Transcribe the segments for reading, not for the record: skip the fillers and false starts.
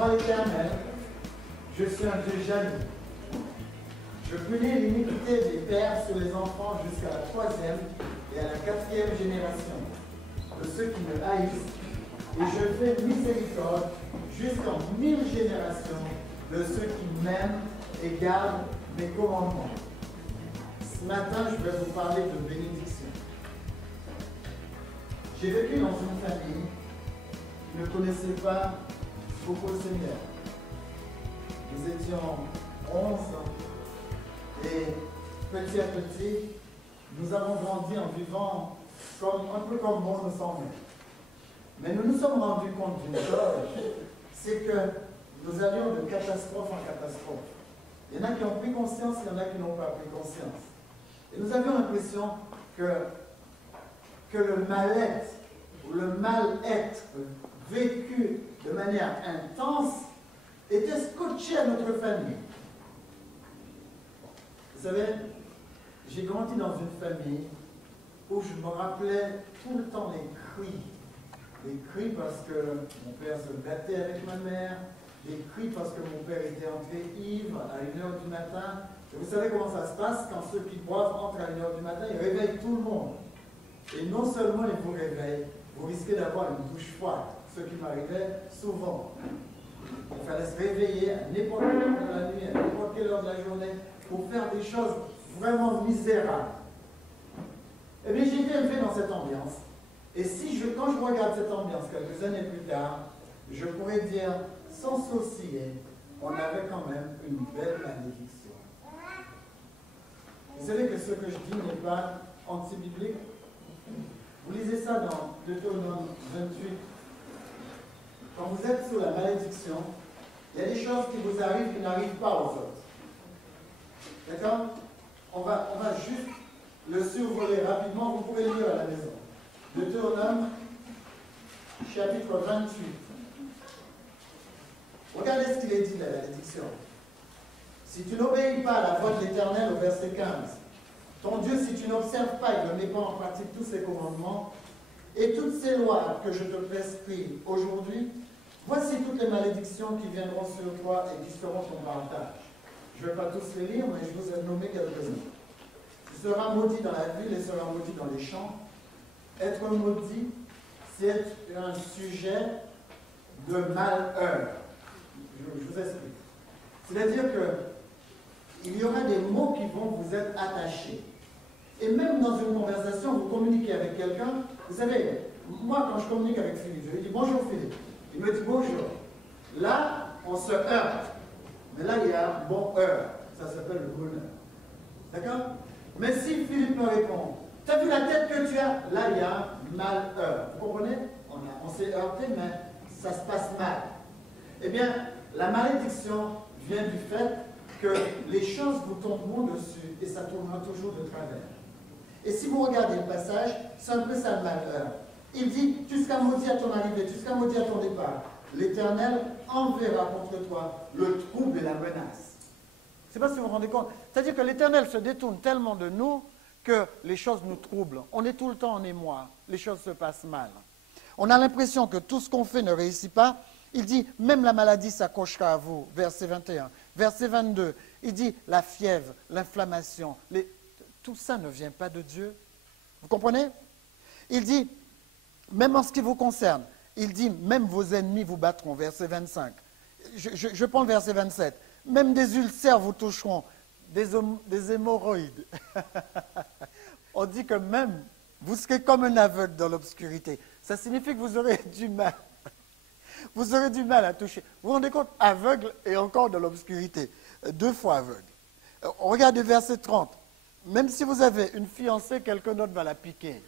Moi, l'Éternel, je suis un Dieu jaloux. Je punis l'iniquité des pères sur les enfants jusqu'à la 3e et à la 4e génération de ceux qui me haïssent. Et je fais miséricorde jusqu'en 1000 générations de ceux qui m'aiment et gardent mes commandements. Ce matin, je vais vous parler de bénédiction. J'ai vécu dans une famille qui ne connaissait pas beaucoup le Seigneur. Nous étions 11 et petit à petit, nous avons grandi en vivant un peu comme monde nous semblait. Mais nous nous sommes rendus compte d'une chose, c'est que nous allions de catastrophe en catastrophe. Il y en a qui ont pris conscience, il y en a qui n'ont pas pris conscience. Et nous avions l'impression que le mal-être ou le mal-être vécu de manière intense était scotché à notre famille. Vous savez, j'ai grandi dans une famille où je me rappelais tout le temps les cris. Les cris parce que mon père se battait avec ma mère, les cris parce que mon père était entré ivre à 1h du matin. Et vous savez comment ça se passe quand ceux qui boivent entrent à 1h du matin, ils réveillent tout le monde. Et non seulement ils vous réveillent, vous risquez d'avoir une douche froide, ce qui m'arrivait souvent. Il fallait se réveiller à n'importe quelle heure de la nuit, à n'importe quelle heure de la journée, pour faire des choses vraiment misérables. Eh bien, j'ai été élevé dans cette ambiance. Et quand je regarde cette ambiance quelques années plus tard, je pourrais dire, sans sourciller, on avait quand même une belle malédiction. Vous savez que ce que je dis n'est pas anti-biblique? Vous lisez ça dans Deutéronome 28. Quand vous êtes sous la malédiction, il y a des choses qui vous arrivent qui n'arrivent pas aux autres. D'accord? On va juste le survoler rapidement, vous pouvez le lire à la maison. Deutéronome, chapitre 28. Regardez ce qu'il est dit, la malédiction. Si tu n'obéis pas à la voix de l'Éternel, au verset 15, ton Dieu, si tu n'observes pas et ne mets pas en pratique tous ses commandements et toutes ces lois que je te prescris aujourd'hui, voici toutes les malédictions qui viendront sur toi et qui seront ton partage. Je ne vais pas tous les lire, mais je vous ai nommé quelques-uns. Tu seras maudit dans la ville et seras maudit dans les champs. Être maudit, c'est un sujet de malheur. Je vous explique. C'est-à-dire qu'il y aura des mots qui vont vous être attachés. Et même dans une conversation, vous communiquez avec quelqu'un. Vous savez, moi, quand je communique avec Philippe, je lui dis bonjour Philippe. Il me dit bonjour. Là, on se heurte. Mais là, il y a un bon heure. Ça s'appelle le bonheur. D'accord? Mais si Philippe me répond, tu as vu la tête que tu as? Là, il y a un malheur. Vous comprenez? On s'est heurté, mais ça se passe mal. Eh bien, la malédiction vient du fait que les choses vous tomberont dessus et ça tournera toujours de travers. Et si vous regardez le passage, c'est un peu ça le malheur. Il dit, tu seras maudit à ton arrivée, tu seras maudit à ton départ. L'Éternel enverra contre toi le trouble et la menace. Je ne sais pas si vous vous rendez compte. C'est-à-dire que l'Éternel se détourne tellement de nous que les choses nous troublent. On est tout le temps en émoi. Les choses se passent mal. On a l'impression que tout ce qu'on fait ne réussit pas. Il dit, même la maladie s'accrochera à vous. Verset 21. Verset 22, il dit, la fièvre, l'inflammation, tout ça ne vient pas de Dieu. Vous comprenez? Il dit, même en ce qui vous concerne, il dit, même vos ennemis vous battront. Verset 25. Je prends le verset 27. Même des ulcères vous toucheront, des hémorroïdes. On dit que même, vous serez comme un aveugle dans l'obscurité. Ça signifie que vous aurez du mal. Vous aurez du mal à toucher. Vous vous rendez compte, aveugle et encore dans l'obscurité. 2 fois aveugle. Regardez verset 30. Même si vous avez une fiancée, quelqu'un d'autre va la piquer.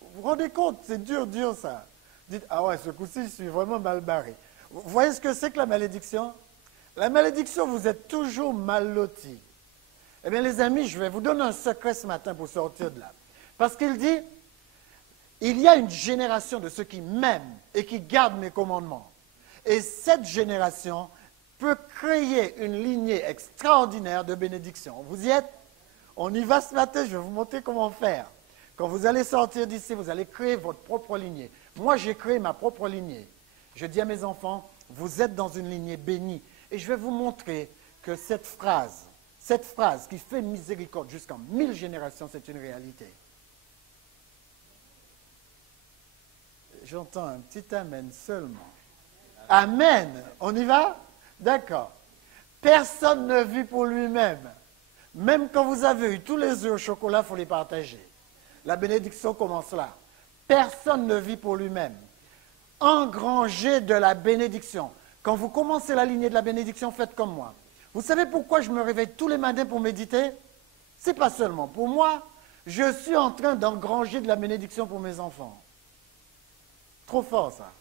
Vous vous rendez compte, c'est dur ça. Dites, ah ouais, ce coup-ci, je suis vraiment mal barré. Vous voyez ce que c'est que la malédiction? La malédiction, vous êtes toujours mal lotis. Eh bien, les amis, je vais vous donner un secret ce matin pour sortir de là. Parce qu'il dit, il y a une génération de ceux qui m'aiment et qui gardent mes commandements. Et cette génération peut créer une lignée extraordinaire de bénédiction. Vous y êtes? On y va ce matin, je vais vous montrer comment faire. Quand vous allez sortir d'ici, vous allez créer votre propre lignée. Moi, j'ai créé ma propre lignée. Je dis à mes enfants, vous êtes dans une lignée bénie. Et je vais vous montrer que cette phrase qui fait miséricorde jusqu'en 1000 générations, c'est une réalité. J'entends un petit amen seulement. Amen. On y va? D'accord. Personne ne vit pour lui-même. Même quand vous avez eu tous les œufs au chocolat, il faut les partager. La bénédiction commence là. Personne ne vit pour lui-même. Engrangez de la bénédiction. Quand vous commencez la lignée de la bénédiction, faites comme moi. Vous savez pourquoi je me réveille tous les matins pour méditer? Ce n'est pas seulement pour moi. Je suis en train d'engranger de la bénédiction pour mes enfants. Trop fort, ça.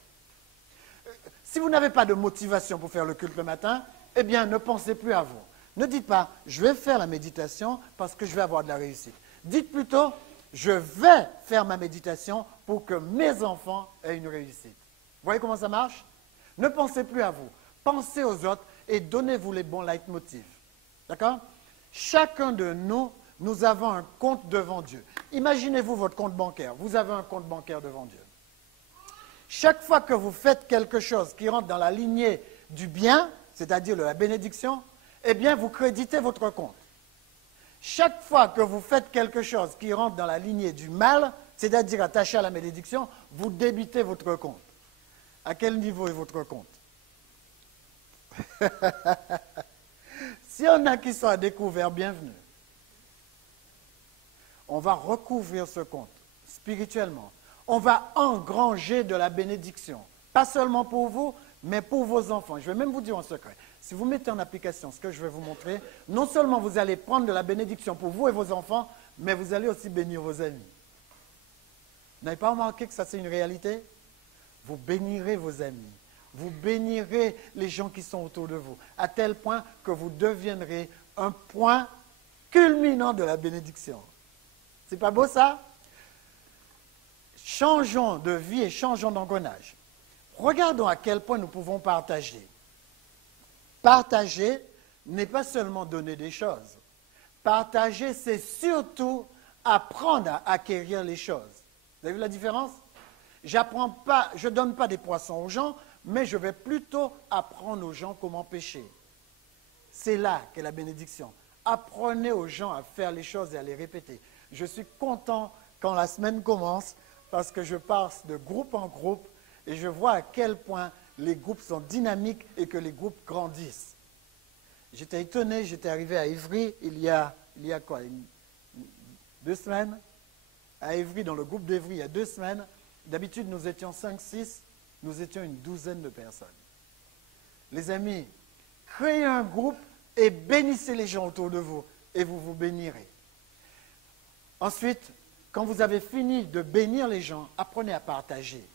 Si vous n'avez pas de motivation pour faire le culte le matin, eh bien, ne pensez plus à vous. Ne dites pas, je vais faire la méditation parce que je vais avoir de la réussite. Dites plutôt, je vais faire ma méditation pour que mes enfants aient une réussite. Vous voyez comment ça marche? Ne pensez plus à vous. Pensez aux autres et donnez-vous les bons leitmotifs. D'accord? Chacun de nous, nous avons un compte devant Dieu. Imaginez-vous votre compte bancaire. Vous avez un compte bancaire devant Dieu. Chaque fois que vous faites quelque chose qui rentre dans la lignée du bien, c'est-à-dire de la bénédiction, eh bien, vous créditez votre compte. Chaque fois que vous faites quelque chose qui rentre dans la lignée du mal, c'est-à-dire attaché à la malédiction, vous débitez votre compte. À quel niveau est votre compte? S'il y en a qui sont à découvert, bienvenue. On va recouvrir ce compte spirituellement. On va engranger de la bénédiction. Pas seulement pour vous, mais pour vos enfants. Je vais même vous dire en secret. Si vous mettez en application ce que je vais vous montrer, non seulement vous allez prendre de la bénédiction pour vous et vos enfants, mais vous allez aussi bénir vos amis. Vous n'avez pas remarqué que ça c'est une réalité? Vous bénirez vos amis. Vous bénirez les gens qui sont autour de vous, à tel point que vous deviendrez un point culminant de la bénédiction. C'est pas beau ça? Changeons de vie et changeons d'engrenage. Regardons à quel point nous pouvons partager. Partager n'est pas seulement donner des choses. Partager, c'est surtout apprendre à acquérir les choses. Vous avez vu la différence? Je ne donne pas des poissons aux gens, mais je vais plutôt apprendre aux gens comment pêcher. C'est là qu'est la bénédiction. Apprenez aux gens à faire les choses et à les répéter. Je suis content quand la semaine commence parce que je passe de groupe en groupe et je vois à quel point les groupes sont dynamiques et que les groupes grandissent. J'étais étonné, j'étais arrivé à Ivry il y a quoi, 2 semaines? À Ivry, dans le groupe d'Ivry, il y a 2 semaines. D'habitude, nous étions 5-6, nous étions une douzaine de personnes. Les amis, créez un groupe et bénissez les gens autour de vous et vous vous bénirez. Ensuite, quand vous avez fini de bénir les gens, apprenez à partager.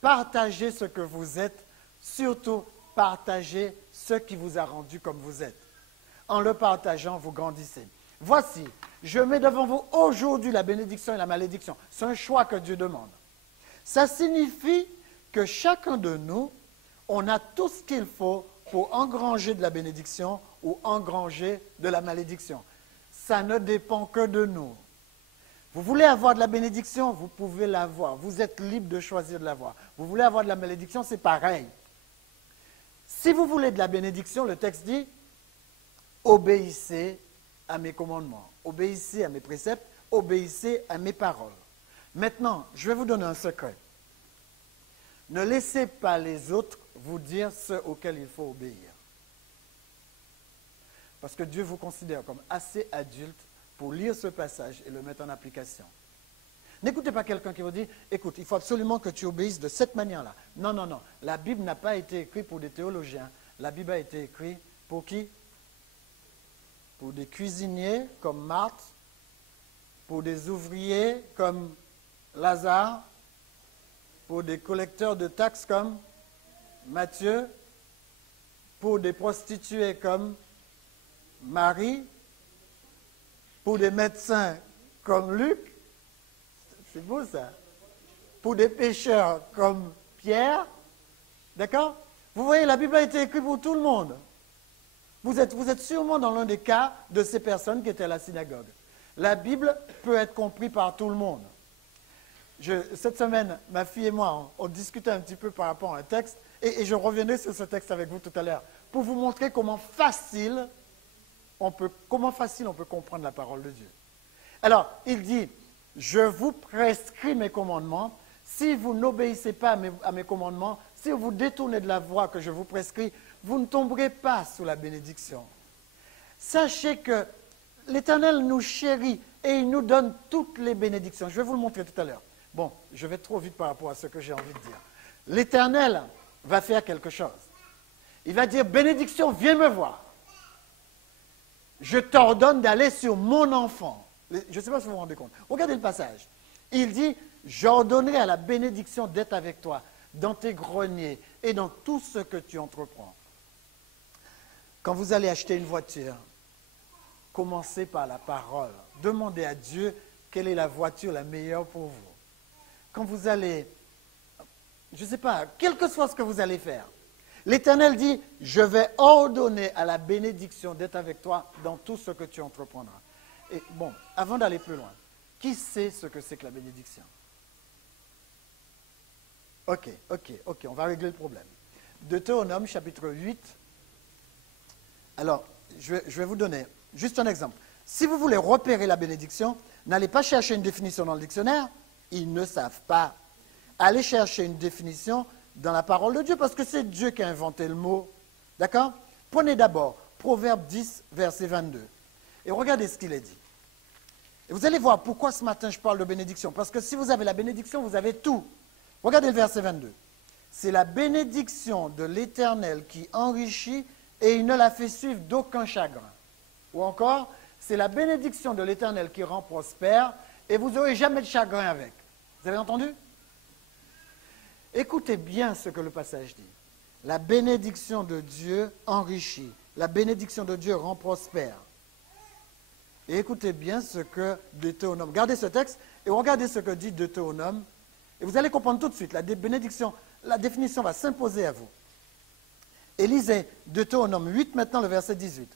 Partagez ce que vous êtes, surtout partagez ce qui vous a rendu comme vous êtes. En le partageant, vous grandissez. Voici, je mets devant vous aujourd'hui la bénédiction et la malédiction. C'est un choix que Dieu demande. Ça signifie que chacun de nous, on a tout ce qu'il faut pour engranger de la bénédiction ou engranger de la malédiction. Ça ne dépend que de nous. Vous voulez avoir de la bénédiction, vous pouvez l'avoir. Vous êtes libre de choisir de l'avoir. Vous voulez avoir de la malédiction, c'est pareil. Si vous voulez de la bénédiction, le texte dit, obéissez à mes commandements, obéissez à mes préceptes, obéissez à mes paroles. Maintenant, je vais vous donner un secret. Ne laissez pas les autres vous dire ce auquel il faut obéir. Parce que Dieu vous considère comme assez adulte pour lire ce passage et le mettre en application. N'écoutez pas quelqu'un qui vous dit, écoute, il faut absolument que tu obéisses de cette manière-là. Non, non, non. La Bible n'a pas été écrite pour des théologiens. La Bible a été écrite pour qui? Pour des cuisiniers comme Marthe, pour des ouvriers comme Lazare, pour des collecteurs de taxes comme Matthieu, pour des prostituées comme Marie, pour des médecins comme Luc, c'est beau ça, pour des pécheurs comme Pierre, d'accord? Vous voyez, la Bible a été écrite pour tout le monde. Vous êtes sûrement dans l'un des cas de ces personnes qui étaient à la synagogue. La Bible peut être comprise par tout le monde. Cette semaine, ma fille et moi, on discutait un petit peu par rapport à un texte, Et je reviendrai sur ce texte avec vous tout à l'heure, pour vous montrer comment facile on peut comprendre la parole de Dieu. Alors, il dit, je vous prescris mes commandements. Si vous n'obéissez pas à mes commandements, si vous détournez de la voie que je vous prescris, vous ne tomberez pas sous la bénédiction. Sachez que l'Éternel nous chérit et il nous donne toutes les bénédictions. Je vais vous le montrer tout à l'heure. Bon, je vais trop vite par rapport à ce que j'ai envie de dire. L'Éternel va faire quelque chose. Il va dire, bénédiction, viens me voir. Je t'ordonne d'aller sur mon enfant. Je ne sais pas si vous vous rendez compte. Regardez le passage. Il dit, j'ordonnerai à la bénédiction d'être avec toi dans tes greniers et dans tout ce que tu entreprends. Quand vous allez acheter une voiture, commencez par la parole. Demandez à Dieu quelle est la voiture la meilleure pour vous. Quand vous allez, je ne sais pas, quel que soit ce que vous allez faire, l'Éternel dit, je vais ordonner à la bénédiction d'être avec toi dans tout ce que tu entreprendras. Et bon, avant d'aller plus loin, qui sait ce que c'est que la bénédiction? Ok, on va régler le problème. Deutéronome chapitre 8. Alors, je vais vous donner juste un exemple. Si vous voulez repérer la bénédiction, n'allez pas chercher une définition dans le dictionnaire, ils ne savent pas. Allez chercher une définition dans la parole de Dieu, parce que c'est Dieu qui a inventé le mot. D'accord? Prenez d'abord Proverbe 10, verset 22. Et regardez ce qu'il est dit. Et vous allez voir pourquoi ce matin je parle de bénédiction. Parce que si vous avez la bénédiction, vous avez tout. Regardez le verset 22. C'est la bénédiction de l'Éternel qui enrichit et il ne la fait suivre d'aucun chagrin. Ou encore, c'est la bénédiction de l'Éternel qui rend prospère et vous n'aurez jamais de chagrin avec. Vous avez entendu? Écoutez bien ce que le passage dit. La bénédiction de Dieu enrichit. La bénédiction de Dieu rend prospère. Et écoutez bien ce que Deutéronome. Regardez ce texte et regardez ce que dit Deutéronome. Et vous allez comprendre tout de suite. La bénédiction, la définition va s'imposer à vous. Et lisez Deutéronome 8, maintenant le verset 18.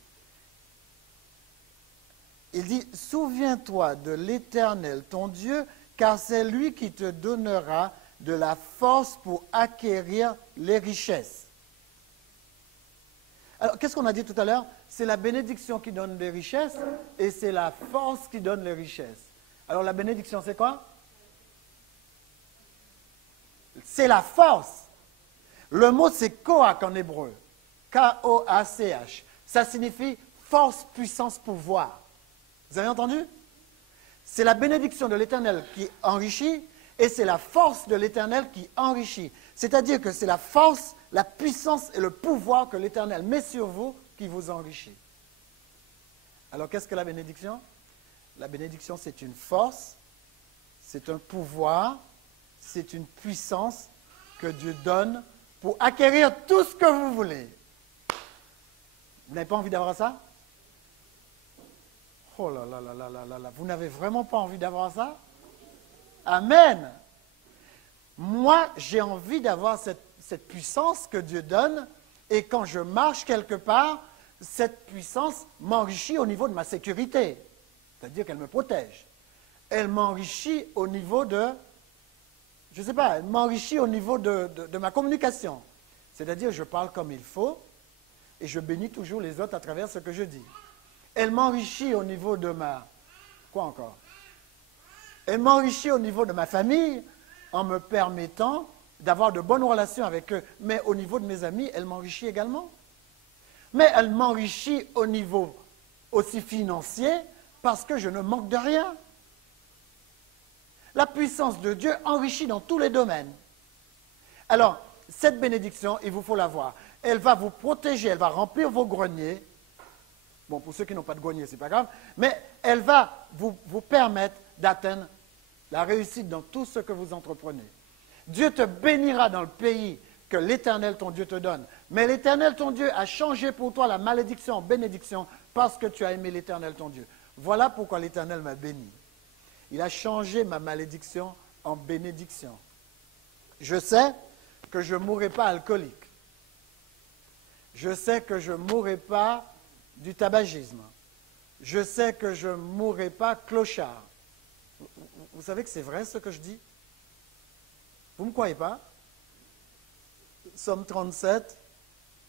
Il dit, souviens-toi de l'Éternel, ton Dieu, car c'est lui qui te donnera de la force pour acquérir les richesses. Alors, qu'est-ce qu'on a dit tout à l'heure? C'est la bénédiction qui donne les richesses et c'est la force qui donne les richesses. Alors, la bénédiction, c'est quoi? C'est la force. Le mot, c'est koach en hébreu. K-O-A-C-H. Ça signifie force, puissance, pouvoir. Vous avez entendu? C'est la bénédiction de l'Éternel qui enrichit et c'est la force de l'Éternel qui enrichit. C'est-à-dire que c'est la force, la puissance et le pouvoir que l'Éternel met sur vous qui vous enrichit. Alors, qu'est-ce que la bénédiction? La bénédiction, c'est une force, c'est un pouvoir, c'est une puissance que Dieu donne pour acquérir tout ce que vous voulez. Vous n'avez pas envie d'avoir ça? Oh là là là là là là là, vous n'avez vraiment pas envie d'avoir ça? Amen. Moi, j'ai envie d'avoir cette puissance que Dieu donne, et quand je marche quelque part, cette puissance m'enrichit au niveau de ma sécurité, c'est-à-dire qu'elle me protège. Elle m'enrichit au niveau de, je ne sais pas, elle m'enrichit au niveau de ma communication, c'est-à-dire je parle comme il faut, et je bénis toujours les autres à travers ce que je dis. Elle m'enrichit au niveau de ma... Quoi encore? Elle m'enrichit au niveau de ma famille en me permettant d'avoir de bonnes relations avec eux. Mais au niveau de mes amis, elle m'enrichit également. Mais elle m'enrichit au niveau aussi financier parce que je ne manque de rien. La puissance de Dieu enrichit dans tous les domaines. Alors, cette bénédiction, il vous faut la voir. Elle va vous protéger, elle va remplir vos greniers. Bon, pour ceux qui n'ont pas de grenier, ce n'est pas grave. Mais elle va vous permettre d'atteindre la réussite dans tout ce que vous entreprenez. Dieu te bénira dans le pays que l'Éternel, ton Dieu, te donne. Mais l'Éternel, ton Dieu, a changé pour toi la malédiction en bénédiction parce que tu as aimé l'Éternel, ton Dieu. Voilà pourquoi l'Éternel m'a béni. Il a changé ma malédiction en bénédiction. Je sais que je ne mourrai pas alcoolique. Je sais que je ne mourrai pas du tabagisme. Je sais que je ne mourrai pas clochard. Vous savez que c'est vrai ce que je dis? Vous ne me croyez pas? Psaume 37,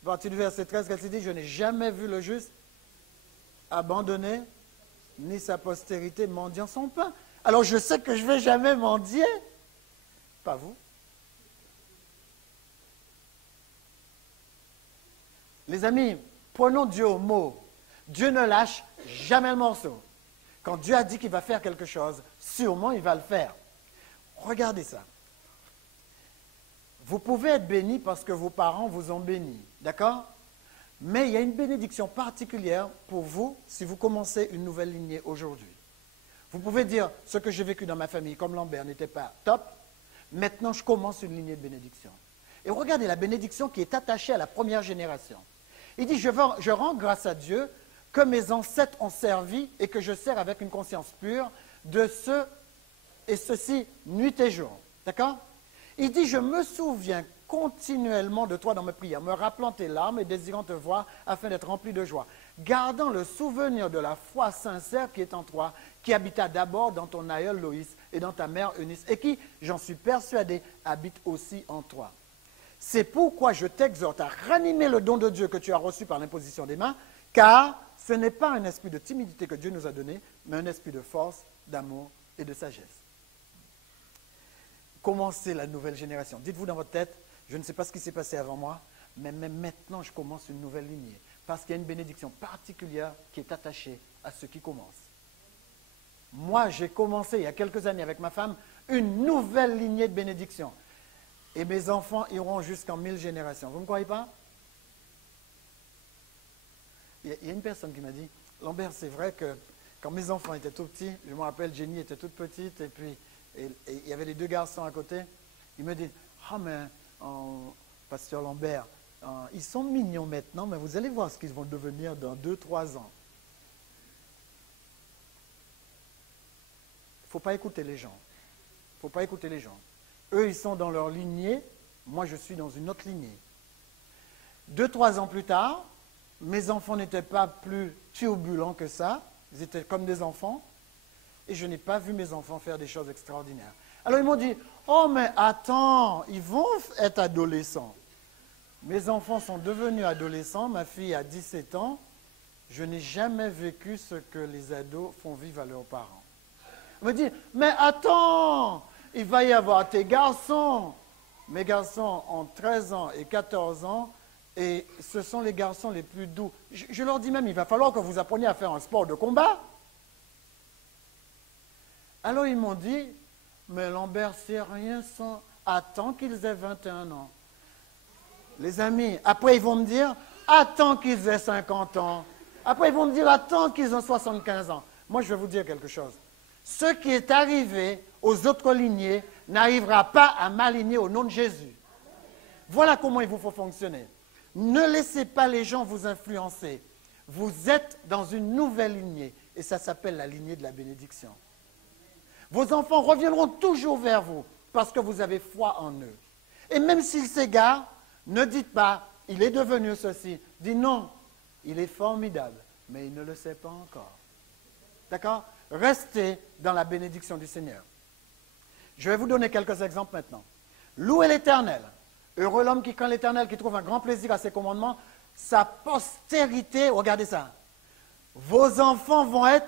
à partir du verset 13, qu'elle se dit, je n'ai jamais vu le juste abandonné, ni sa postérité mendiant son pain. Alors je sais que je ne vais jamais mendier. Pas vous. Les amis, prenons Dieu au mot. Dieu ne lâche jamais le morceau. Quand Dieu a dit qu'il va faire quelque chose, sûrement il va le faire. Regardez ça. Vous pouvez être béni parce que vos parents vous ont béni, d'accord? Mais il y a une bénédiction particulière pour vous si vous commencez une nouvelle lignée aujourd'hui. Vous pouvez dire, ce que j'ai vécu dans ma famille, comme Lambert, n'était pas top. Maintenant, je commence une lignée de bénédiction. Et regardez la bénédiction qui est attachée à la première génération. Il dit, je rends grâce à Dieu que mes ancêtres ont servi et que je sers avec une conscience pure de ce et ceci nuit et jour. D'accord? Il dit, je me souviens continuellement de toi dans mes prières, me rappelant tes larmes et désirant te voir afin d'être rempli de joie, gardant le souvenir de la foi sincère qui est en toi, qui habita d'abord dans ton aïeul Loïs et dans ta mère Eunice, et qui, j'en suis persuadé, habite aussi en toi. C'est pourquoi je t'exhorte à ranimer le don de Dieu que tu as reçu par l'imposition des mains, car ce n'est pas un esprit de timidité que Dieu nous a donné, mais un esprit de force, d'amour et de sagesse. Commencez la nouvelle génération. Dites-vous dans votre tête, je ne sais pas ce qui s'est passé avant moi, mais même maintenant, je commence une nouvelle lignée. Parce qu'il y a une bénédiction particulière qui est attachée à ceux qui commencent. Moi, j'ai commencé il y a quelques années avec ma femme une nouvelle lignée de bénédiction. Et mes enfants iront jusqu'en 1000 générations. Vous ne me croyez pas? Il y a une personne qui m'a dit, Lambert, c'est vrai que quand mes enfants étaient tout petits, je me rappelle, Jenny était toute petite, et puis et il y avait les deux garçons à côté, ils me disent, ah mais, pasteur Lambert, ils sont mignons maintenant, mais vous allez voir ce qu'ils vont devenir dans 2-3 ans. Il ne faut pas écouter les gens. Il ne faut pas écouter les gens. Eux, ils sont dans leur lignée, moi je suis dans une autre lignée. 2-3 ans plus tard, mes enfants n'étaient pas plus turbulents que ça, ils étaient comme des enfants, et je n'ai pas vu mes enfants faire des choses extraordinaires. Alors ils m'ont dit, oh mais attends, ils vont être adolescents. Mes enfants sont devenus adolescents, ma fille a 17 ans, je n'ai jamais vécu ce que les ados font vivre à leurs parents. On me dit, mais attends, il va y avoir tes garçons. Mes garçons ont 13 ans et 14 ans, et ce sont les garçons les plus doux. Je leur dis même, il va falloir que vous appreniez à faire un sport de combat. Alors ils m'ont dit, mais Lambert, c'est rien sans... Attends qu'ils aient 21 ans. Les amis, après ils vont me dire, attends qu'ils aient 50 ans. Après ils vont me dire, attends qu'ils aient 75 ans. Moi je vais vous dire quelque chose. Ce qui est arrivé aux autres lignées n'arrivera pas à m'aligner au nom de Jésus. Voilà comment il vous faut fonctionner. Ne laissez pas les gens vous influencer. Vous êtes dans une nouvelle lignée et ça s'appelle la lignée de la bénédiction. Vos enfants reviendront toujours vers vous parce que vous avez foi en eux. Et même s'ils s'égarent, ne dites pas, il est devenu ceci. Dites non, il est formidable, mais il ne le sait pas encore. D'accord? Restez dans la bénédiction du Seigneur. Je vais vous donner quelques exemples maintenant. Louez l'Éternel. Heureux l'homme qui craint l'Éternel, qui trouve un grand plaisir à ses commandements. Sa postérité, regardez ça. Vos enfants vont être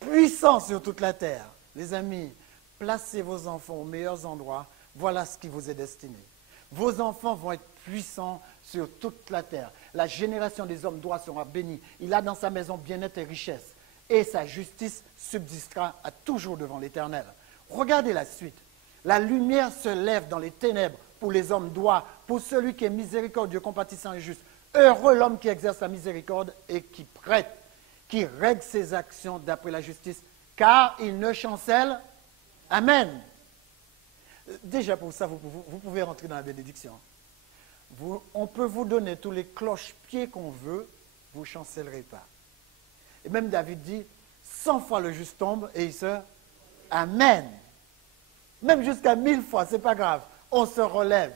puissants sur toute la terre. Les amis, placez vos enfants aux meilleurs endroits. Voilà ce qui vous est destiné. Vos enfants vont être puissants sur toute la terre. La génération des hommes droits sera bénie. Il a dans sa maison bien-être et richesse. Et sa justice subsistera à toujours devant l'Éternel. Regardez la suite. La lumière se lève dans les ténèbres pour les hommes droits, pour celui qui est miséricordieux, compatissant et juste. Heureux l'homme qui exerce la miséricorde et qui prête, qui règle ses actions d'après la justice, car il ne chancelle. Amen. Déjà pour ça, vous pouvez rentrer dans la bénédiction. On peut vous donner tous les cloche-pieds qu'on veut, vous ne chancellerez pas. Et même David dit, 100 fois le juste tombe et il se... Amen. Même jusqu'à 1000 fois, ce n'est pas grave. On se relève.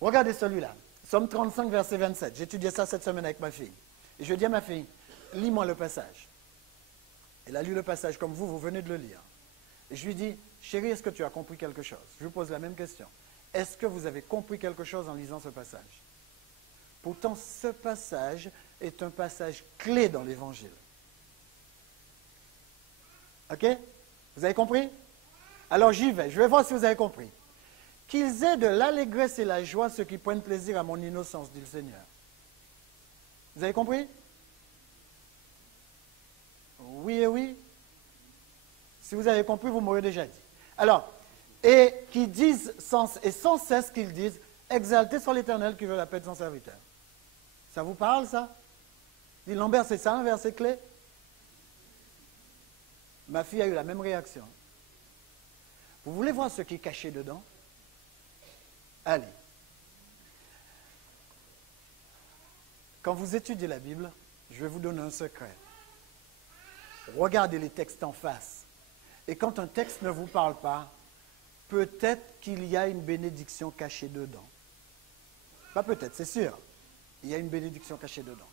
Regardez celui-là. Psaume 35, verset 27. J'étudiais ça cette semaine avec ma fille. Et je dis à ma fille, lis-moi le passage. Elle a lu le passage comme vous venez de le lire. Et je lui dis, chérie, est-ce que tu as compris quelque chose? Je lui pose la même question. Est-ce que vous avez compris quelque chose en lisant ce passage? Pourtant, ce passage est un passage clé dans l'Évangile. OK? Vous avez compris? Alors j'y vais. Je vais voir si vous avez compris. Qu'ils aient de l'allégresse et la joie ceux qui prennent plaisir à mon innocence, dit le Seigneur. Vous avez compris? Oui et oui. Si vous avez compris, vous m'aurez déjà dit. Alors, et qui disent, sans cesse qu'ils disent, exalté soit l'Éternel qui veut la paix de son serviteur. Ça vous parle, ça? Dit Lambert, c'est ça un verset clé? Ma fille a eu la même réaction. Vous voulez voir ce qui est caché dedans? Allez. Quand vous étudiez la Bible, je vais vous donner un secret. Regardez les textes en face. Et quand un texte ne vous parle pas, peut-être qu'il y a une bénédiction cachée dedans. Pas peut-être, c'est sûr. Il y a une bénédiction cachée dedans.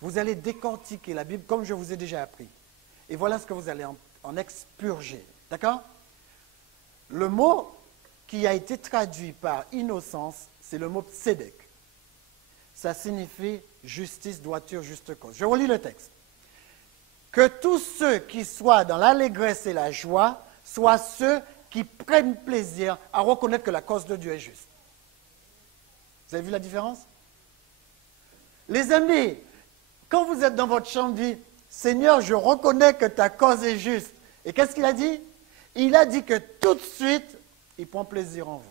Vous allez décortiquer la Bible comme je vous ai déjà appris. Et voilà ce que vous allez en expurger. D'accord? Le mot qui a été traduit par innocence, c'est le mot tzedek. Ça signifie justice, droiture, juste cause. Je relis le texte. Que tous ceux qui soient dans l'allégresse et la joie soient ceux qui prennent plaisir à reconnaître que la cause de Dieu est juste. Vous avez vu la différence? Les amis, quand vous êtes dans votre chambre, dites, Seigneur, je reconnais que ta cause est juste. Et qu'est-ce qu'il a dit? Il a dit que tout de suite, il prend plaisir en vous.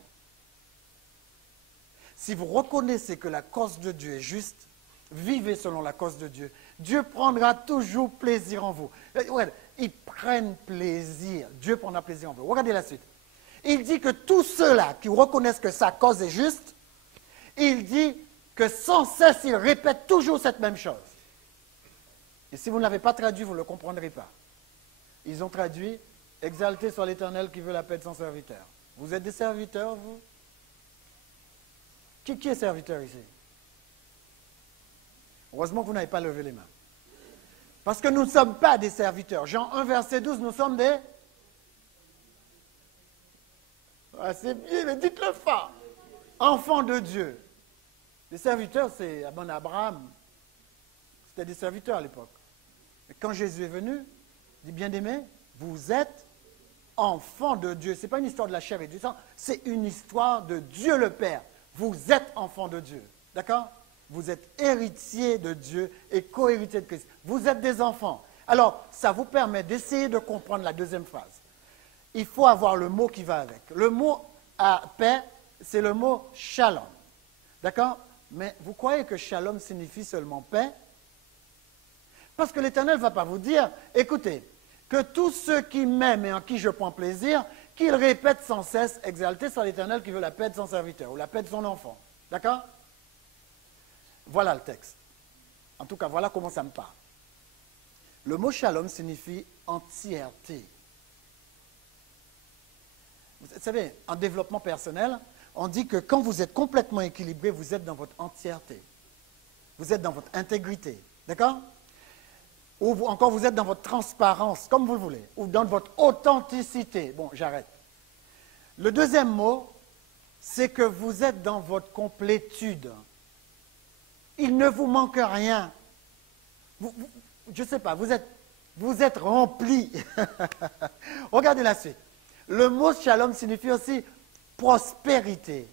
Si vous reconnaissez que la cause de Dieu est juste, vivez selon la cause de Dieu. Dieu prendra toujours plaisir en vous. Ils prennent plaisir. Dieu prendra plaisir en vous. Regardez la suite. Il dit que tous ceux-là qui reconnaissent que sa cause est juste, il dit que sans cesse, il répète toujours cette même chose. Et si vous ne l'avez pas traduit, vous ne le comprendrez pas. Ils ont traduit « Exalté soit l'Éternel qui veut la paix de son serviteur ». Vous êtes des serviteurs, vous? Qui est serviteur ici? Heureusement que vous n'avez pas levé les mains. Parce que nous ne sommes pas des serviteurs. Jean 1, verset 12, nous sommes des... Ah, c'est bien, mais dites-le fort. Enfants de Dieu. Les serviteurs, c'est Abraham. C'était des serviteurs à l'époque. Mais quand Jésus est venu, il dit, bien-aimés, vous êtes enfants de Dieu. Ce n'est pas une histoire de la chair et du sang, c'est une histoire de Dieu le Père. Vous êtes enfants de Dieu. D'accord? Vous êtes héritiers de Dieu et co-héritiers de Christ. Vous êtes des enfants. Alors, ça vous permet d'essayer de comprendre la deuxième phrase. Il faut avoir le mot qui va avec. Le mot à paix, c'est le mot shalom. D'accord? Mais vous croyez que shalom signifie seulement paix? Parce que l'Éternel ne va pas vous dire, écoutez, que tous ceux qui m'aiment et en qui je prends plaisir, qu'ils répètent sans cesse, exalté soit l'Éternel qui veut la paix de son serviteur ou la paix de son enfant. D'accord? Voilà le texte. En tout cas, voilà comment ça me parle. Le mot shalom signifie entièreté. Vous savez, en développement personnel, on dit que quand vous êtes complètement équilibré, vous êtes dans votre entièreté. Vous êtes dans votre intégrité. D'accord? Ou encore vous êtes dans votre transparence, comme vous le voulez. Ou dans votre authenticité. Bon, j'arrête. Le deuxième mot, c'est que vous êtes dans votre complétude. Il ne vous manque rien. Je ne sais pas, vous êtes rempli. Regardez la suite. Le mot shalom signifie aussi prospérité,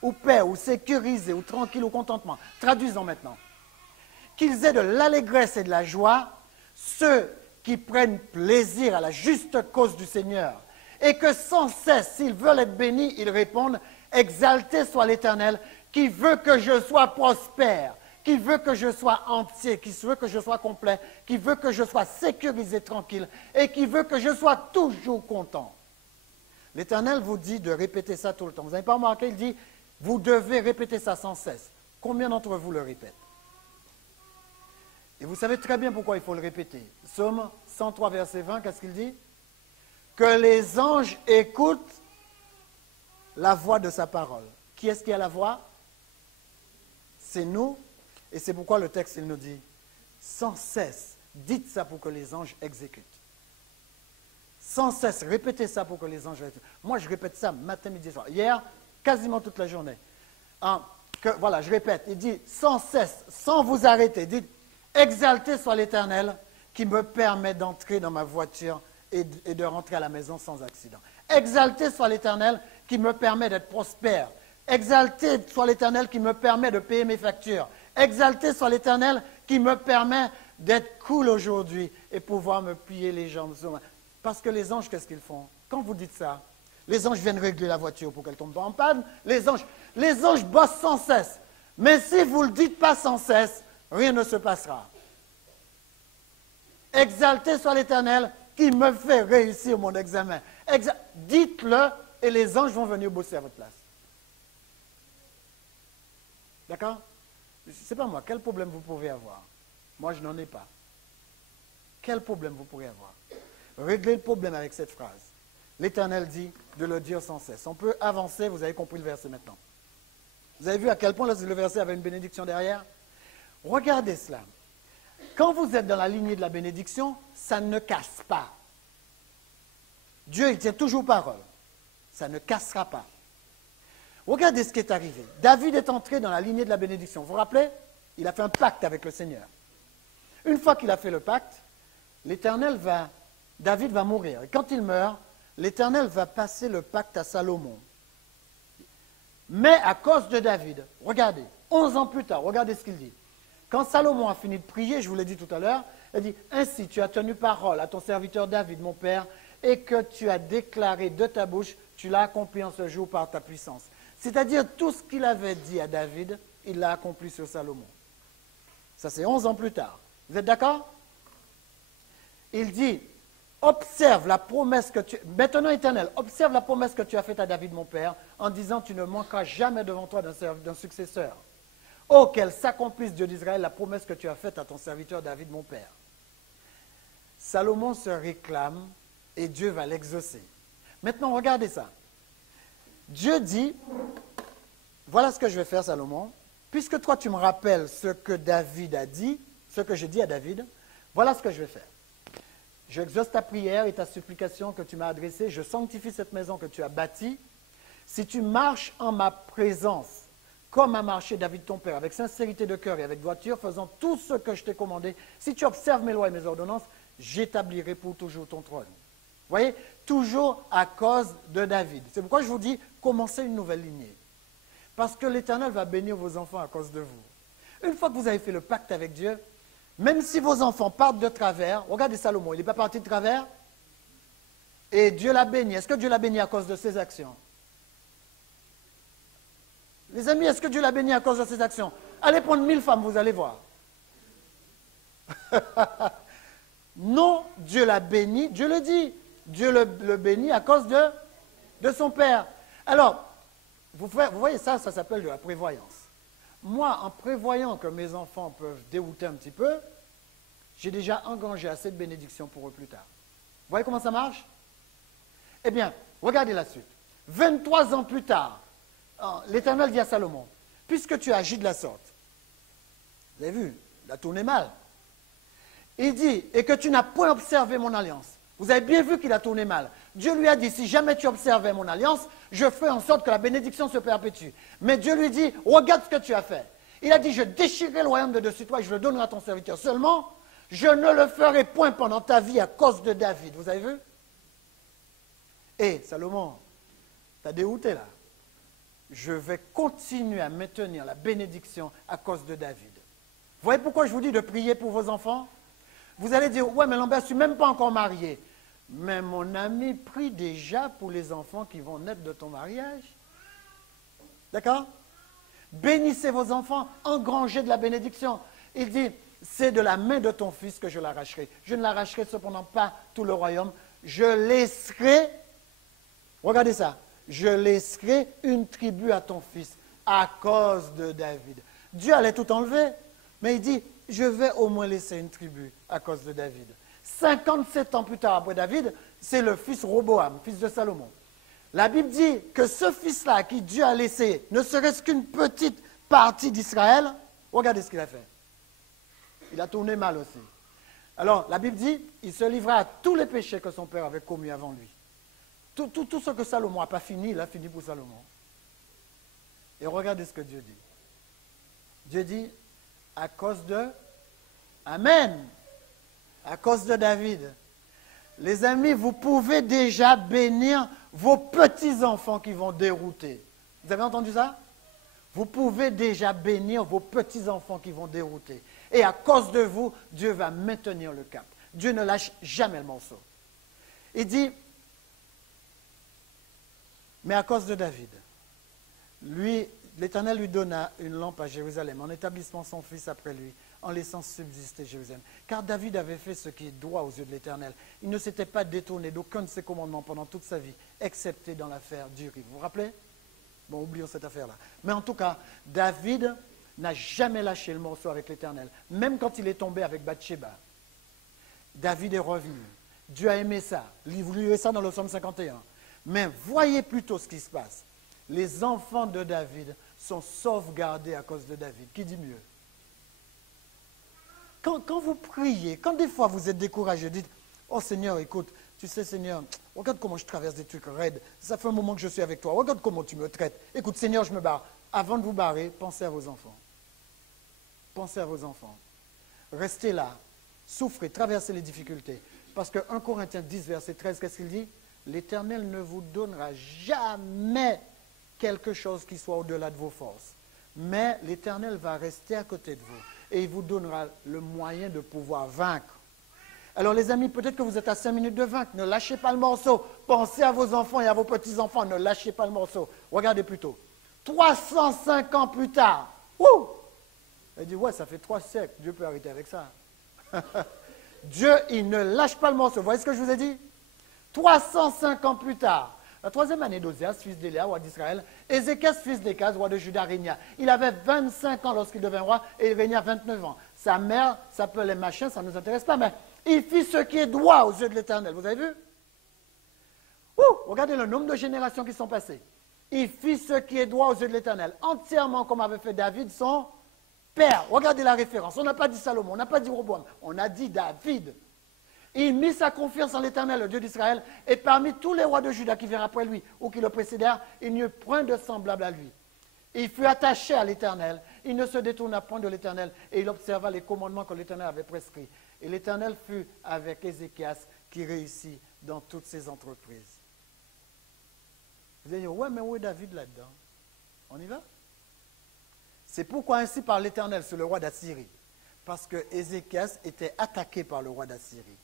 ou paix, ou sécurisé, ou tranquille, ou contentement. Traduisons maintenant. Qu'ils aient de l'allégresse et de la joie, ceux qui prennent plaisir à la juste cause du Seigneur, et que sans cesse, s'ils veulent être bénis, ils répondent, exalté soit l'Éternel, qui veut que je sois prospère, qui veut que je sois entier, qui veut que je sois complet, qui veut que je sois sécurisé, tranquille, et qui veut que je sois toujours content. L'Éternel vous dit de répéter ça tout le temps. Vous n'avez pas remarqué, il dit, vous devez répéter ça sans cesse. Combien d'entre vous le répètent? Et vous savez très bien pourquoi il faut le répéter. Psaume 103, verset 20, qu'est-ce qu'il dit? Que les anges écoutent la voix de sa parole. Qui est-ce qui a la voix? C'est nous. Et c'est pourquoi le texte, il nous dit, sans cesse, dites ça pour que les anges exécutent. Sans cesse, répétez ça pour que les anges exécutent. Moi, je répète ça matin, midi, soir. Hier, quasiment toute la journée. Voilà, je répète, il dit sans cesse, sans vous arrêter, dites, exalté soit l'Éternel qui me permet d'entrer dans ma voiture et de rentrer à la maison sans accident. Exalté soit l'Éternel qui me permet d'être prospère. Exalté soit l'Éternel qui me permet de payer mes factures. Exalté soit l'Éternel qui me permet d'être cool aujourd'hui et pouvoir me plier les jambes. Parce que les anges, qu'est-ce qu'ils font? Quand vous dites ça, les anges viennent régler la voiture pour qu'elle ne tombe pas en panne. Les anges bossent sans cesse. Mais si vous ne le dites pas sans cesse, rien ne se passera. Exalté soit l'Éternel qui me fait réussir mon examen. Dites-le et les anges vont venir bosser à votre place. D'accord? Je ne sais pas moi, quel problème vous pouvez avoir? Moi, je n'en ai pas. Quel problème vous pourrez avoir? Réglez le problème avec cette phrase. L'Éternel dit de le dire sans cesse. On peut avancer, vous avez compris le verset maintenant. Vous avez vu à quel point le verset avait une bénédiction derrière? Regardez cela. Quand vous êtes dans la lignée de la bénédiction, ça ne casse pas. Dieu, il tient toujours parole. Ça ne cassera pas. Regardez ce qui est arrivé. David est entré dans la lignée de la bénédiction. Vous vous rappelez? Il a fait un pacte avec le Seigneur. Une fois qu'il a fait le pacte, David va mourir. Et quand il meurt, l'Éternel va passer le pacte à Salomon. Mais à cause de David, regardez, 11 ans plus tard, regardez ce qu'il dit. Quand Salomon a fini de prier, je vous l'ai dit tout à l'heure, il dit, « Ainsi tu as tenu parole à ton serviteur David, mon père, et que tu as déclaré de ta bouche, tu l'as accompli en ce jour par ta puissance. » C'est-à-dire, tout ce qu'il avait dit à David, il l'a accompli sur Salomon. Ça, c'est 11 ans plus tard. Vous êtes d'accord? Il dit, observe la promesse que tu... Maintenant, Éternel, observe la promesse que tu as faite à David, mon père, en disant, tu ne manqueras jamais devant toi d'un successeur. Oh, qu'elle s'accomplisse, Dieu d'Israël, la promesse que tu as faite à ton serviteur David, mon père. Salomon se réclame et Dieu va l'exaucer. Maintenant, regardez ça. Dieu dit, voilà ce que je vais faire, Salomon. Puisque toi, tu me rappelles ce que David a dit, ce que j'ai dit à David, voilà ce que je vais faire. J'exauce ta prière et ta supplication que tu m'as adressée. Je sanctifie cette maison que tu as bâtie. Si tu marches en ma présence, comme a marché David ton père, avec sincérité de cœur et avec droiture, faisant tout ce que je t'ai commandé, si tu observes mes lois et mes ordonnances, j'établirai pour toujours ton trône. Vous voyez, toujours à cause de David. C'est pourquoi je vous dis, commencez une nouvelle lignée. Parce que l'Éternel va bénir vos enfants à cause de vous. Une fois que vous avez fait le pacte avec Dieu, même si vos enfants partent de travers, regardez Salomon, il n'est pas parti de travers, et Dieu l'a béni. Est-ce que Dieu l'a béni à cause de ses actions? Les amis, est-ce que Dieu l'a béni à cause de ses actions? Allez prendre 1000 femmes, vous allez voir. Non, Dieu l'a béni, Dieu le dit. Dieu le bénit à cause de son père. Alors, vous voyez ça s'appelle de la prévoyance. Moi, en prévoyant que mes enfants peuvent dérouter un petit peu, j'ai déjà engrangé assez de bénédictions pour eux plus tard. Vous voyez comment ça marche? Eh bien, regardez la suite. 23 ans plus tard, l'Éternel dit à Salomon, puisque tu agis de la sorte, vous avez vu, il a tourné mal. Il dit, et que tu n'as point observé mon alliance. Vous avez bien vu qu'il a tourné mal. Dieu lui a dit, si jamais tu observais mon alliance, je ferai en sorte que la bénédiction se perpétue. Mais Dieu lui dit, regarde ce que tu as fait. Il a dit, je déchirerai le royaume de dessus toi et je le donnerai à ton serviteur. Seulement, je ne le ferai point pendant ta vie à cause de David. Vous avez vu? Et Salomon, t'as dérouté là. Je vais continuer à maintenir la bénédiction à cause de David. Vous voyez pourquoi je vous dis de prier pour vos enfants? Vous allez dire, ouais, mais Lambert, je ne suis même pas encore marié. Mais mon ami, prie déjà pour les enfants qui vont naître de ton mariage. D'accord? Bénissez vos enfants, engrangez de la bénédiction. Il dit, c'est de la main de ton fils que je l'arracherai. Je ne l'arracherai cependant pas tout le royaume. Je laisserai, regardez ça, je laisserai une tribu à ton fils à cause de David. Dieu allait tout enlever, mais il dit, je vais au moins laisser une tribu à cause de David. 57 ans plus tard après David, c'est le fils Roboam, fils de Salomon. La Bible dit que ce fils-là, qui Dieu a laissé, ne serait-ce qu'une petite partie d'Israël, regardez ce qu'il a fait. Il a tourné mal aussi. Alors, la Bible dit, il se livra à tous les péchés que son père avait commis avant lui. Tout ce que Salomon n'a pas fini, il a fini pour Salomon. Et regardez ce que Dieu dit. Dieu dit, à cause de... Amen. À cause de David. Les amis, vous pouvez déjà bénir vos petits-enfants qui vont dérouter. Vous avez entendu ça? Vous pouvez déjà bénir vos petits-enfants qui vont dérouter. Et à cause de vous, Dieu va maintenir le cap. Dieu ne lâche jamais le morceau. Il dit, mais à cause de David, lui, l'Éternel lui donna une lampe à Jérusalem, en établissant son fils après lui, en laissant subsister Jérusalem. Car David avait fait ce qui est droit aux yeux de l'Éternel. Il ne s'était pas détourné d'aucun de ses commandements pendant toute sa vie, excepté dans l'affaire d'Uri. Vous vous rappelez? Bon, oublions cette affaire-là. Mais en tout cas, David n'a jamais lâché le morceau avec l'Éternel. Même quand il est tombé avec Bathsheba, David est revenu. Dieu a aimé ça. Vous lisez ça dans le psaume 51. Mais voyez plutôt ce qui se passe. Les enfants de David sont sauvegardés à cause de David. Qui dit mieux? Quand vous priez, quand des fois vous êtes découragé, dites, oh Seigneur, écoute, tu sais Seigneur, regarde comment je traverse des trucs raides. Ça fait un moment que je suis avec toi. Regarde comment tu me traites. Écoute Seigneur, je me barre. Avant de vous barrer, pensez à vos enfants. Pensez à vos enfants. Restez là. Souffrez, traversez les difficultés. Parce que 1 Corinthiens 10, verset 13, qu'est-ce qu'il dit? L'Éternel ne vous donnera jamais quelque chose qui soit au-delà de vos forces. Mais l'Éternel va rester à côté de vous. Et il vous donnera le moyen de pouvoir vaincre. Alors les amis, peut-être que vous êtes à 5 minutes de vaincre. Ne lâchez pas le morceau. Pensez à vos enfants et à vos petits-enfants. Ne lâchez pas le morceau. Regardez plutôt. 305 ans plus tard. Ouh! Elle dit, ouais, ça fait 3 siècles. Dieu peut arrêter avec ça. Dieu, il ne lâche pas le morceau. Vous voyez ce que je vous ai dit? 305 ans plus tard, la 3e année d'Oséas, fils d'Élia, roi d'Israël, Ézéchias, fils d'Échaz, roi de Juda, régna. Il avait 25 ans lorsqu'il devint roi et il régna 29 ans. Sa mère s'appelait machin, ça ne nous intéresse pas, mais il fit ce qui est droit aux yeux de l'Éternel. Vous avez vu? Regardez le nombre de générations qui sont passées. Il fit ce qui est droit aux yeux de l'Éternel, entièrement comme avait fait David, son père. Regardez la référence. On n'a pas dit Salomon, on n'a pas dit Roboam, on a dit David. Il mit sa confiance en l'Éternel, le Dieu d'Israël, et parmi tous les rois de Juda qui virent après lui ou qui le précédèrent, il n'y eut point de semblable à lui. Il fut attaché à l'Éternel, il ne se détourna point de l'Éternel, et il observa les commandements que l'Éternel avait prescrits. Et l'Éternel fut avec Ézéchias qui réussit dans toutes ses entreprises. Vous allez dire, ouais, mais où est David là-dedans? On y va? C'est pourquoi ainsi parle l'Éternel sur le roi d'Assyrie. Parce que Ézéchias était attaqué par le roi d'Assyrie.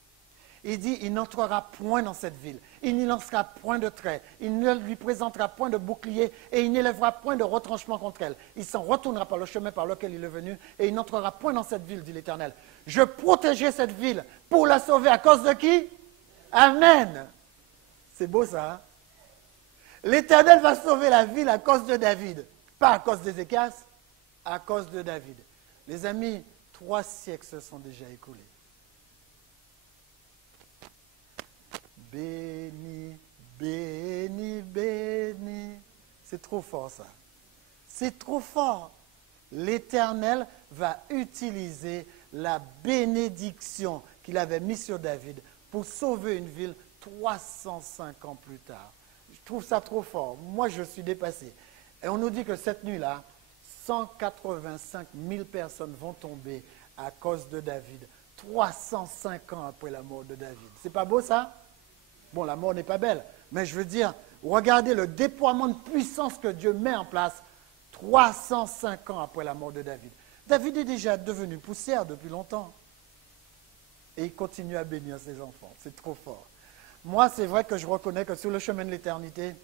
Il dit, il n'entrera point dans cette ville, il n'y lancera point de trait, il ne lui présentera point de bouclier et il n'élèvera point de retranchement contre elle. Il s'en retournera par le chemin par lequel il est venu et il n'entrera point dans cette ville, dit l'Éternel. Je protégerai cette ville pour la sauver à cause de qui? Amen. C'est beau ça, hein? L'Éternel va sauver la ville à cause de David, pas à cause d'Ézéchias, à cause de David. Les amis, 3 siècles se sont déjà écoulés. Béni, béni, béni. C'est trop fort ça. C'est trop fort. L'Éternel va utiliser la bénédiction qu'il avait mise sur David pour sauver une ville 305 ans plus tard. Je trouve ça trop fort. Moi, je suis dépassé. Et on nous dit que cette nuit-là, 185 000 personnes vont tomber à cause de David. 305 ans après la mort de David. C'est pas beau ça? Bon, la mort n'est pas belle, mais je veux dire, regardez le déploiement de puissance que Dieu met en place 305 ans après la mort de David. David est déjà devenu poussière depuis longtemps. Et il continue à bénir ses enfants. C'est trop fort. Moi, c'est vrai que je reconnais que sur le chemin de l'éternité,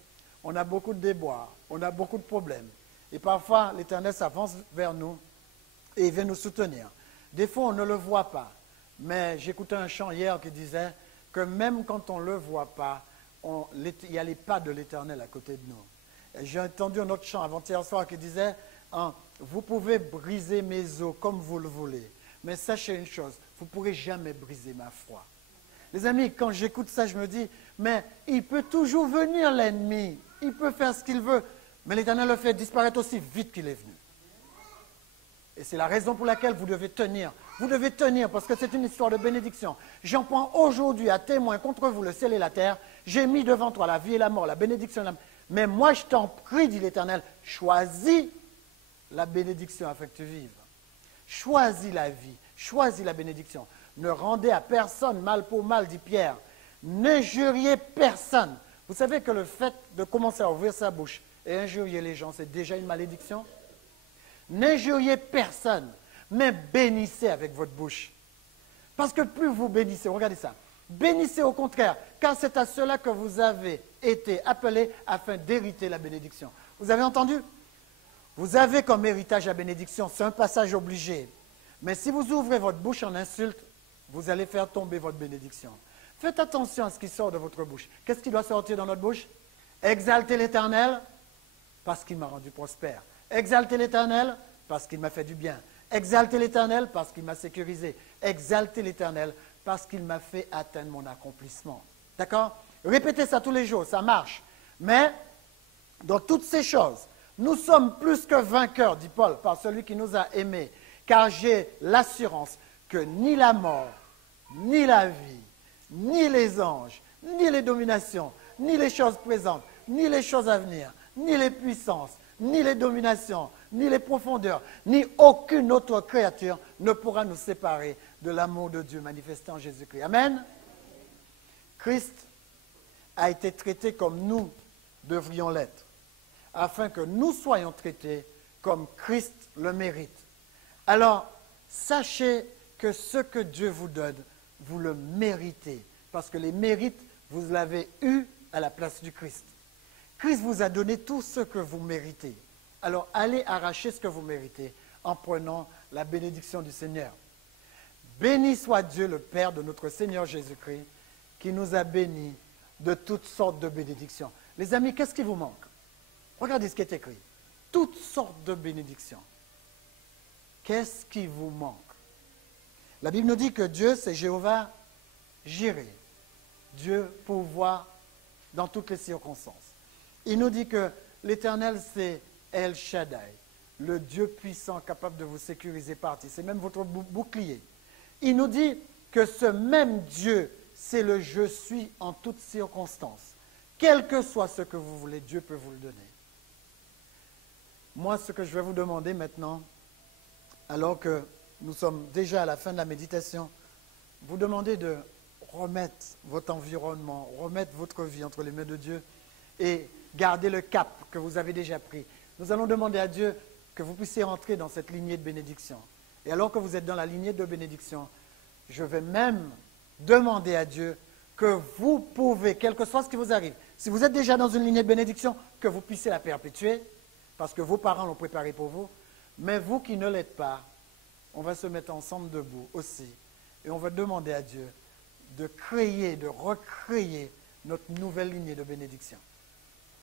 on a beaucoup de déboires, on a beaucoup de problèmes. Et parfois, l'Éternel s'avance vers nous et il vient nous soutenir. Des fois, on ne le voit pas. Mais j'écoutais un chant hier qui disait que même quand on ne le voit pas, il y a les pas de l'Éternel à côté de nous. J'ai entendu un autre chant avant-hier soir qui disait « Vous pouvez briser mes os comme vous le voulez, mais sachez une chose, vous ne pourrez jamais briser ma foi. » Les amis, quand j'écoute ça, je me dis « Mais il peut toujours venir l'ennemi, il peut faire ce qu'il veut, mais l'Éternel le fait disparaître aussi vite qu'il est venu. » Et c'est la raison pour laquelle vous devez tenir. Vous devez tenir parce que c'est une histoire de bénédiction. J'en prends aujourd'hui à témoin contre vous le ciel et la terre. J'ai mis devant toi la vie et la mort, la bénédiction et la... Mais moi, je t'en prie, dit l'Éternel, choisis la bénédiction afin que tu vives. Choisis la vie, choisis la bénédiction. Ne rendez à personne mal pour mal, dit Pierre. N'injuriez personne. Vous savez que le fait de commencer à ouvrir sa bouche et injurier les gens, c'est déjà une malédiction? N'injuriez personne, mais bénissez avec votre bouche. Parce que plus vous bénissez, regardez ça, bénissez au contraire, car c'est à cela que vous avez été appelés afin d'hériter la bénédiction. Vous avez entendu? Vous avez comme héritage la bénédiction, c'est un passage obligé. Mais si vous ouvrez votre bouche en insulte, vous allez faire tomber votre bénédiction. Faites attention à ce qui sort de votre bouche. Qu'est-ce qui doit sortir dans notre bouche? Exaltez l'Éternel parce qu'il m'a rendu prospère. Exaltez l'Éternel parce qu'il m'a fait du bien. Exaltez l'Éternel parce qu'il m'a sécurisé. Exaltez l'Éternel parce qu'il m'a fait atteindre mon accomplissement. D'accord? Répétez ça tous les jours, ça marche. Mais dans toutes ces choses, nous sommes plus que vainqueurs, dit Paul, par celui qui nous a aimés, car j'ai l'assurance que ni la mort, ni la vie, ni les anges, ni les dominations, ni les choses présentes, ni les choses à venir, ni les puissances, ni les dominations, ni les profondeurs, ni aucune autre créature ne pourra nous séparer de l'amour de Dieu manifesté en Jésus-Christ. Amen. Christ a été traité comme nous devrions l'être, afin que nous soyons traités comme Christ le mérite. Alors, sachez que ce que Dieu vous donne, vous le méritez, parce que les mérites, vous l'avez eu à la place du Christ. Christ vous a donné tout ce que vous méritez. Alors, allez arracher ce que vous méritez en prenant la bénédiction du Seigneur. Béni soit Dieu, le Père de notre Seigneur Jésus-Christ, qui nous a bénis de toutes sortes de bénédictions. Les amis, qu'est-ce qui vous manque? Regardez ce qui est écrit. Toutes sortes de bénédictions. Qu'est-ce qui vous manque? La Bible nous dit que Dieu, c'est Jéhovah Jireh. Dieu pourvoit dans toutes les circonstances. Il nous dit que l'Éternel, c'est El Shaddai, le Dieu puissant capable de vous sécuriser partout. C'est même votre bouclier. Il nous dit que ce même Dieu, c'est le « je suis » en toutes circonstances. Quel que soit ce que vous voulez, Dieu peut vous le donner. Moi, ce que je vais vous demander maintenant, alors que nous sommes déjà à la fin de la méditation, vous demandez de remettre votre environnement, remettre votre vie entre les mains de Dieu et garder le cap que vous avez déjà pris. Nous allons demander à Dieu que vous puissiez entrer dans cette lignée de bénédiction. Et alors que vous êtes dans la lignée de bénédiction, je vais même demander à Dieu que vous pouvez, quel que soit ce qui vous arrive, si vous êtes déjà dans une lignée de bénédiction, que vous puissiez la perpétuer, parce que vos parents l'ont préparée pour vous. Mais vous qui ne l'êtes pas, on va se mettre ensemble debout aussi. Et on va demander à Dieu de créer, de recréer notre nouvelle lignée de bénédiction.